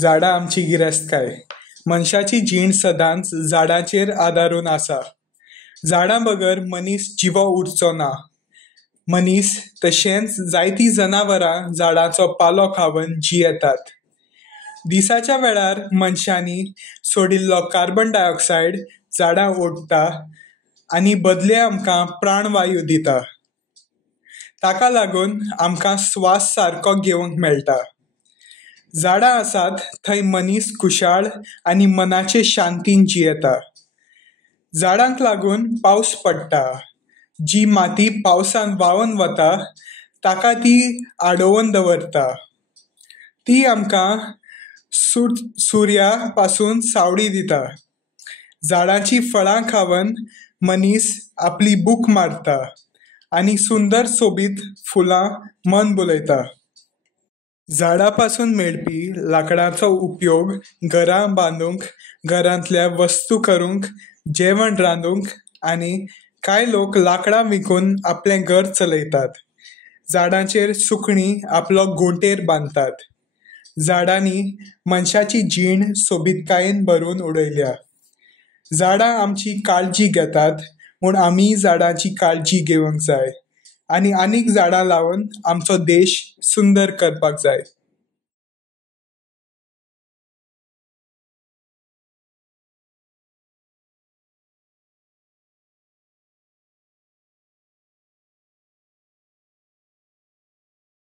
झाडां आमची गिरेस्तकाय. मनशाची जीण सदांच झाडांचेर आदारून आसा. झाडां बगर मनीस जिवो उरचो ना. मनीस तशेंच जायतीं जनावरां झाडांचो पालो खावन जियेतात. दिसाच्या वेळार मनशांनी सोडिल्लो कार्बन डायऑक्सायड झाडां ओडटा आनी बदले आमकां प्राणवायू दिता. ताका लागून आमकां स्वास सारको घेवंक मेळटा. झाडां आसात थंय मनीस खुशाल आनी मनाचे शांतीन जियेता. झाडांक लागून पावस पडटा. जी माती पावसान व्हांवन वता ताका ती आडोवन दवरता. ती आमकां सुर्या पासून सावळी दिता. झाडांची फळां खावन मनीस आपली भूक मारता आनी सुंदर सोबीत फुलां मन भुलयता. झाडां पासून मेळपी लाकडाचो उपयोग घरां बांदूंक, घरांतल्या वस्तू करूंक, जेवण रांदूंक आनी कांय लोक लाकडां विकून आपलें घर चलयतात. झाडांचेर सुकणीं आपलो घोंटेर बांदतात. झाडांनी मनशाची जीण सोबीतकायेन भरून उडयल्या. झाडां आमची काळजी घेतात म्हूण आमी झाडांची काळजी घेवंक जाय आनी आनीक झाडां लावन आमचो देश सुंदर करपाक जाय.